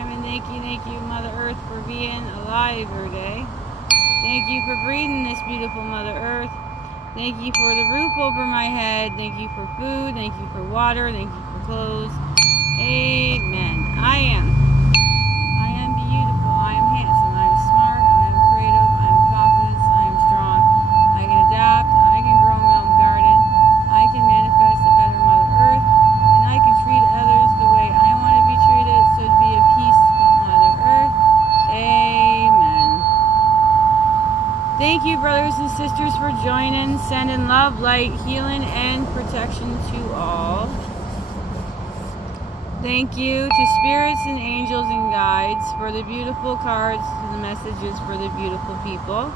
time. And thank you, Mother Earth, for being alive every day. Thank you for breathing this beautiful Mother Earth. Thank you for the roof over my head. Thank you for food. Thank you for water. Thank you for clothes. Amen. I am beautiful. I am handsome. I am smart. I am creative. I am confident. I am strong. I can adapt. I can grow my own garden. I can manifest a better Mother Earth. And I can treat others the way I want to be treated. So to be a peaceful Mother Earth. Amen. Thank you, brothers and sisters, for joining. Sending love, light, healing, and protection to all. Thank you to spirits and angels and guides for the beautiful cards and the messages for the beautiful people.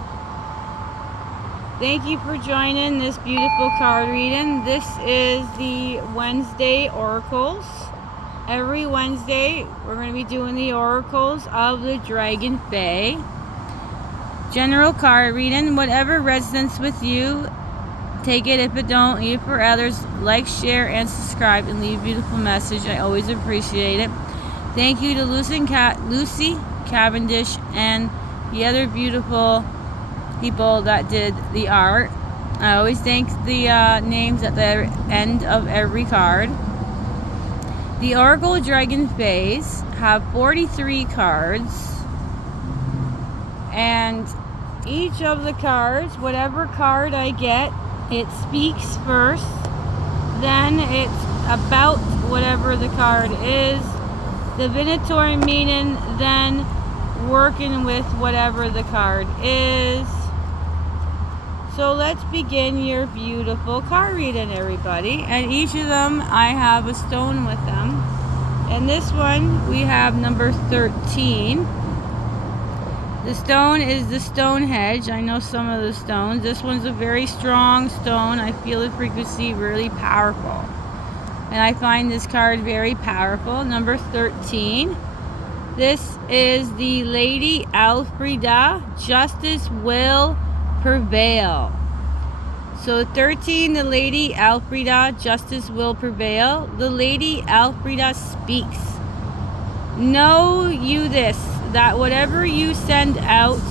Thank you for joining this beautiful card reading. This is the Wednesday oracles. Every Wednesday, we're going to be doing the oracles of the Dragonfae. General card reading. Whatever resonates with you, take it. If it don't, leave it for others. Like, share, and subscribe, and leave a beautiful message. I always appreciate it. Thank you to Lucy Cavendish and the other beautiful people that did the art. I always thank the names at the end of every card. The Oracle Dragonfaes have 43 cards. And each of the cards, whatever card I get, it speaks first, then it's about whatever the card is, divinatory meaning, then working with whatever the card is. So let's begin your beautiful card reading, everybody. And each of them, I have a stone with them. And this one, we have number 13. The stone is the stone hedge. I know some of the stones. This one's a very strong stone. I feel the frequency really powerful. And I find this card very powerful. Number 13. This is the Lady Alfreda. Justice will prevail. So 13, the Lady Alfreda. Justice will prevail. The Lady Alfreda speaks. Know you this, that whatever you send out,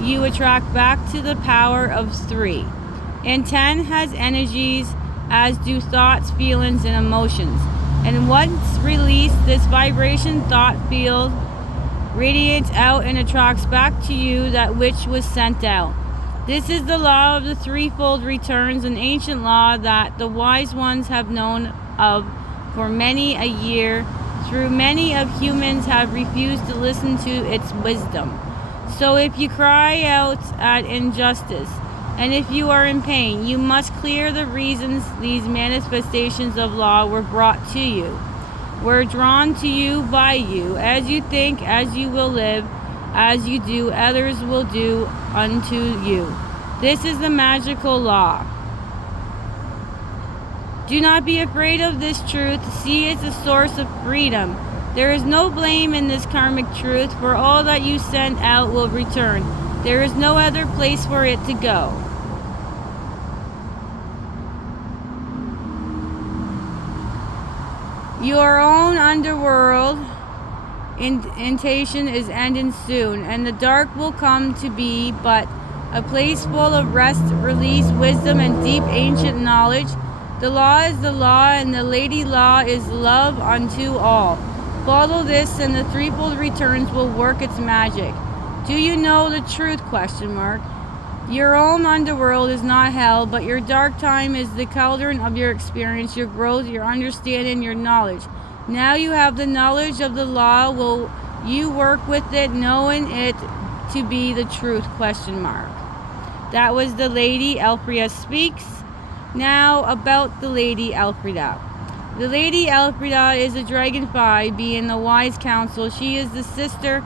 you attract back to the power of 3. And 10 has energies, as do thoughts, feelings, and emotions. And once released, this vibration thought field radiates out and attracts back to you that which was sent out. This is the law of the threefold returns, an ancient law that the wise ones have known of for many a year. Through many of humans have refused to listen to its wisdom. So if you cry out at injustice, and if you are in pain, you must clear the reasons these manifestations of law were brought to you. Were drawn to you by you. As you think, as you will live, as you do, others will do unto you. This is the magical law. Do not be afraid of this truth. See it's a source of freedom. There is no blame in this karmic truth, for all that you send out will return. There is no other place for it to go. Your own underworld indentation is ending soon, and the dark will come to be but a place full of rest, release, wisdom, and deep ancient knowledge. The law is the law, and the Lady Law is love unto all. Follow this, and the threefold returns will work its magic. Do you know the truth? ? Your own underworld is not hell, but your dark time is the cauldron of your experience, your growth, your understanding, your knowledge. Now you have the knowledge of the law. Will you work with it, knowing it to be the truth? ? That was the Lady Alfreda speaks. Now about the Lady Alfreda. The Lady Alfreda is a dragonfly, being the wise counsel. She is the sister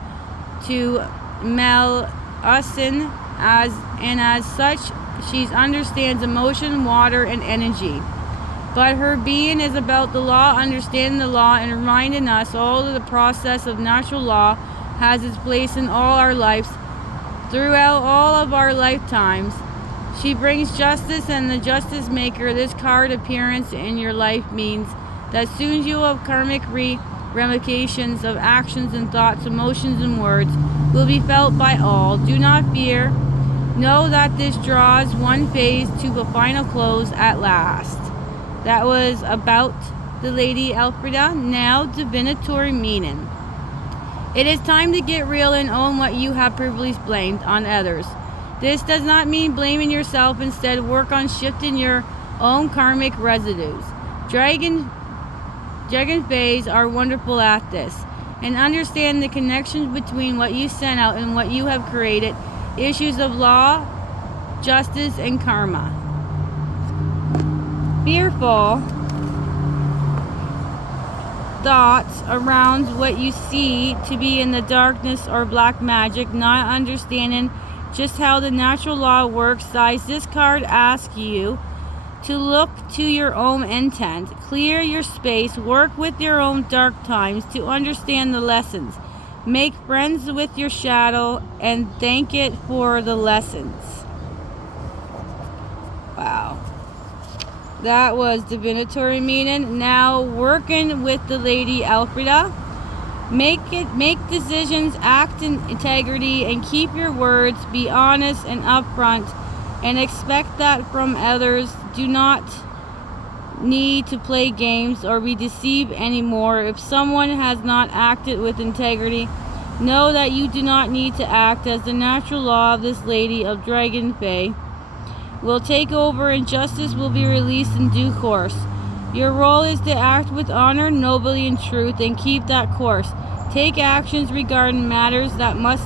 to Melusin, as such, she understands emotion, water, and energy. But her being is about the law, understanding the law, and reminding us all of the process of natural law has its place in all our lives, throughout all of our lifetimes. She brings justice and the justice maker. This card appearance in your life means that soon you will karmic ramifications of actions and thoughts, emotions and words will be felt by all. Do not fear. Know that this draws one phase to a final close at last. That was about the Lady Elfrida. Now, divinatory meaning. It is time to get real and own what you have previously blamed on others. This does not mean blaming yourself. Instead, work on shifting your own karmic residues. Dragonfaes are wonderful at this, and understand the connections between what you sent out and what you have created. Issues of law, justice, and karma. Fearful thoughts around what you see to be in the darkness or black magic, not understanding just how the natural law works. Guys, this card asks you to look to your own intent, clear your space, work with your own dark times to understand the lessons. Make friends with your shadow and thank it for the lessons. Wow. That was divinatory meaning. Now, working with the Lady Elfrida. Make decisions, act in integrity, and keep your words. Be honest and upfront, and expect that from others. Do not need to play games or be deceived anymore. If someone has not acted with integrity, know that you do not need to act, as the natural law of this Lady of Dragonfae will take over and justice will be released in due course. Your role is to act with honor, nobility, and truth, and keep that course. Take actions regarding matters that must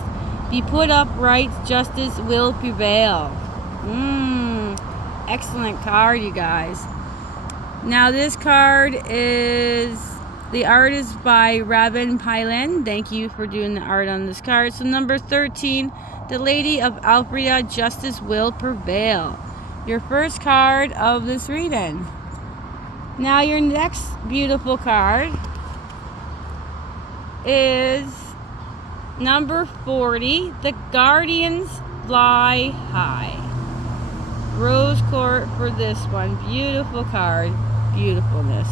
be put up right. Justice will prevail. Excellent card, you guys. Now this card is, the art is by Rabin Pylan. Thank you for doing the art on this card. So number 13, the Lady of Elfrida, justice will prevail. Your first card of this reading. Now your next beautiful card is number 40, the Guardians Fly High. Rose Court for this one. Beautiful card. Beautifulness.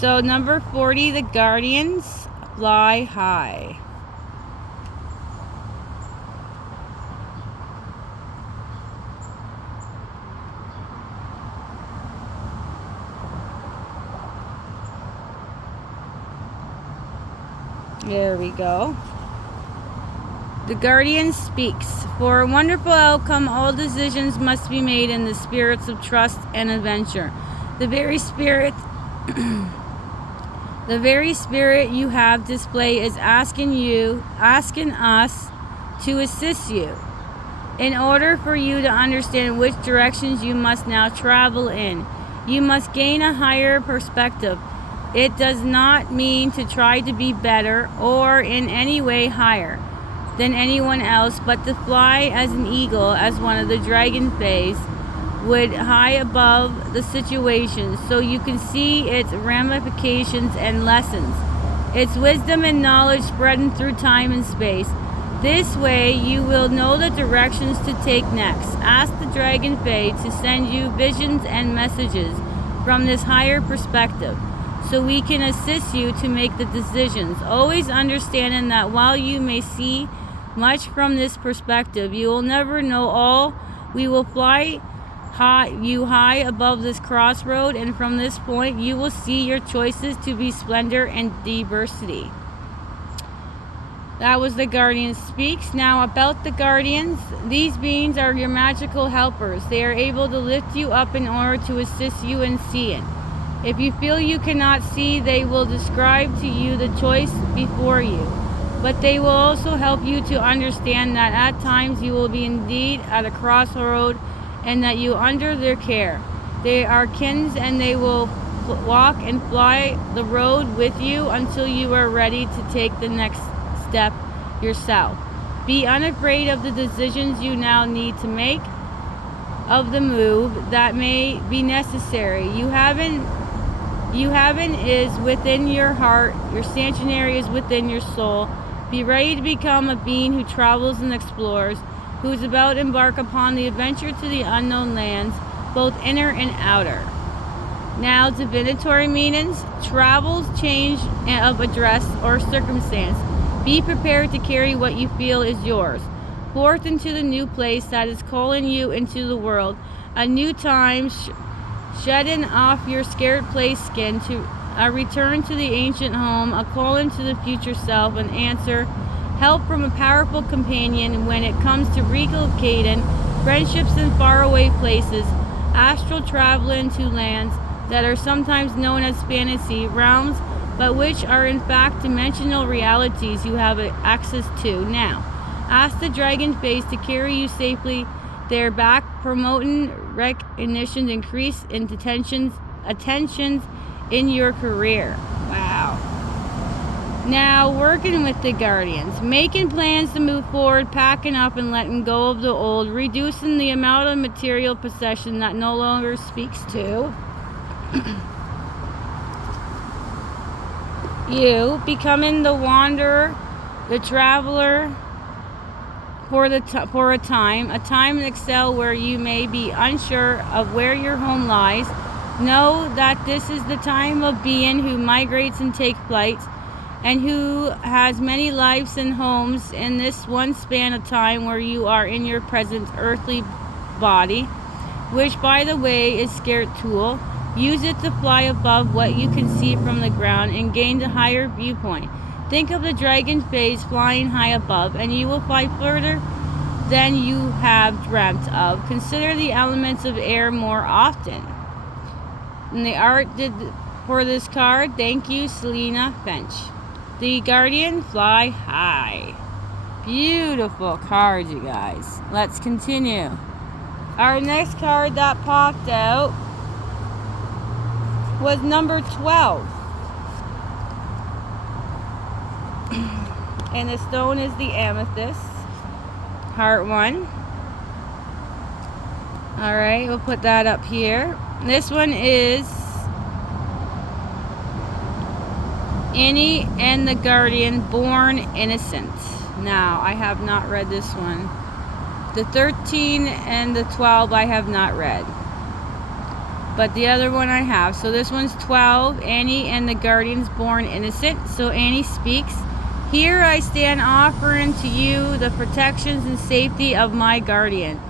So number 40, the Guardians Fly High. There we go. The Guardian speaks. For a wonderful outcome, all decisions must be made in the spirits of trust and adventure. The very spirit you have displayed is asking us to assist you. In order for you to understand which directions you must now travel in, you must gain a higher perspective. It does not mean to try to be better or in any way higher than anyone else, but to fly as an eagle, as one of the Dragonfaes would, high above the situation, so you can see its ramifications and lessons, its wisdom and knowledge spreading through time and space. This way you will know the directions to take next. Ask the Dragonfae to send you visions and messages from this higher perspective, so we can assist you to make the decisions, always understanding that while you may see much from this perspective, you will never know all. We will fly high above this crossroad, and from this point you will see your choices to be splendor and diversity. That was the Guardian Speaks. Now about the Guardians, these beings are your magical helpers. They are able to lift you up in order to assist you in seeing. If you feel you cannot see, they will describe to you the choice before you. But they will also help you to understand that at times you will be indeed at a crossroad and that you are under their care. They are kins, and they will walk and fly the road with you until you are ready to take the next step yourself. Be unafraid of the decisions you now need to make, of the move that may be necessary. You haven't is within your heart. Your sanctuary is within your soul. Be ready to become a being who travels and explores, who is about to embark upon the adventure to the unknown lands, both inner and outer. Now, divinatory meanings: travels, change of address or circumstance. Be prepared to carry what you feel is yours forth into the new place that is calling you into the world. A new time, shedding off your scared place skin to a return to the ancient home, a call into the future self, an answer, help from a powerful companion when it comes to relocating friendships in faraway places, astral traveling to lands that are sometimes known as fantasy realms, but which are in fact dimensional realities you have access to now. Ask the Dragonfae to carry you safely there back, promoting recognition, increase in attentions in your career. Wow. Now, working with the Guardians, making plans to move forward, packing up and letting go of the old, reducing the amount of material possession that no longer speaks to you, becoming the wanderer, the traveler for a time in Excel where you may be unsure of where your home lies. Know that this is the time of being who migrates and takes flight, and who has many lives and homes in this one span of time where you are in your present earthly body, which, by the way, is scared tool. Use it to fly above what you can see from the ground and gain a higher viewpoint. Think of the Dragonfae flying high above, and you will fly further than you have dreamt of. Consider the elements of air more often. And the art for this card, thank you, Selena Finch. The Guardian, fly high. Beautiful card, you guys. Let's continue. Our next card that popped out was number 12. And the stone is the amethyst. Heart 1. Alright, we'll put that up here. This one is Annie and the Guardian, born innocent. Now, I have not read this one. The 13 and the 12 I have not read. But the other one I have. So this one's 12, Annie and the Guardians, born innocent. So Annie speaks. Here I stand offering to you the protections and safety of my guardian,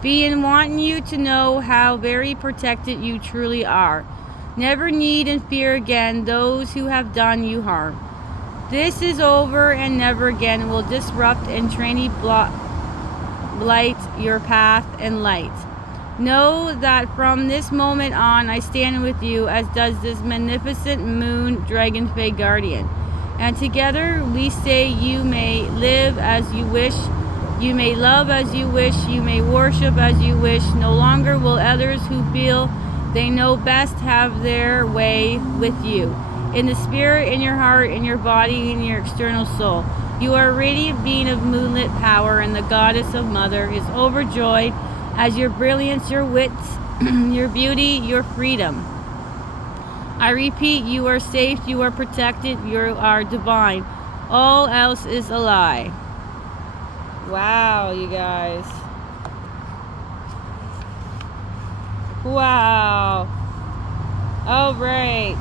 being wanting you to know how very protected you truly are. Never need and fear again those who have done you harm. This is over and never again will disrupt and blight your path and light. Know that from this moment on I stand with you, as does this magnificent moon Dragonfae guardian. And together we say you may live as you wish, you may love as you wish, you may worship as you wish. No longer will others who feel they know best have their way with you. In the spirit, in your heart, in your body, in your external soul. You are a radiant being of moonlit power, and the goddess of mother is overjoyed as your brilliance, your wit, your beauty, your freedom. I repeat, you are safe, you are protected, you are divine. All else is a lie. Wow, you guys. Wow. All right.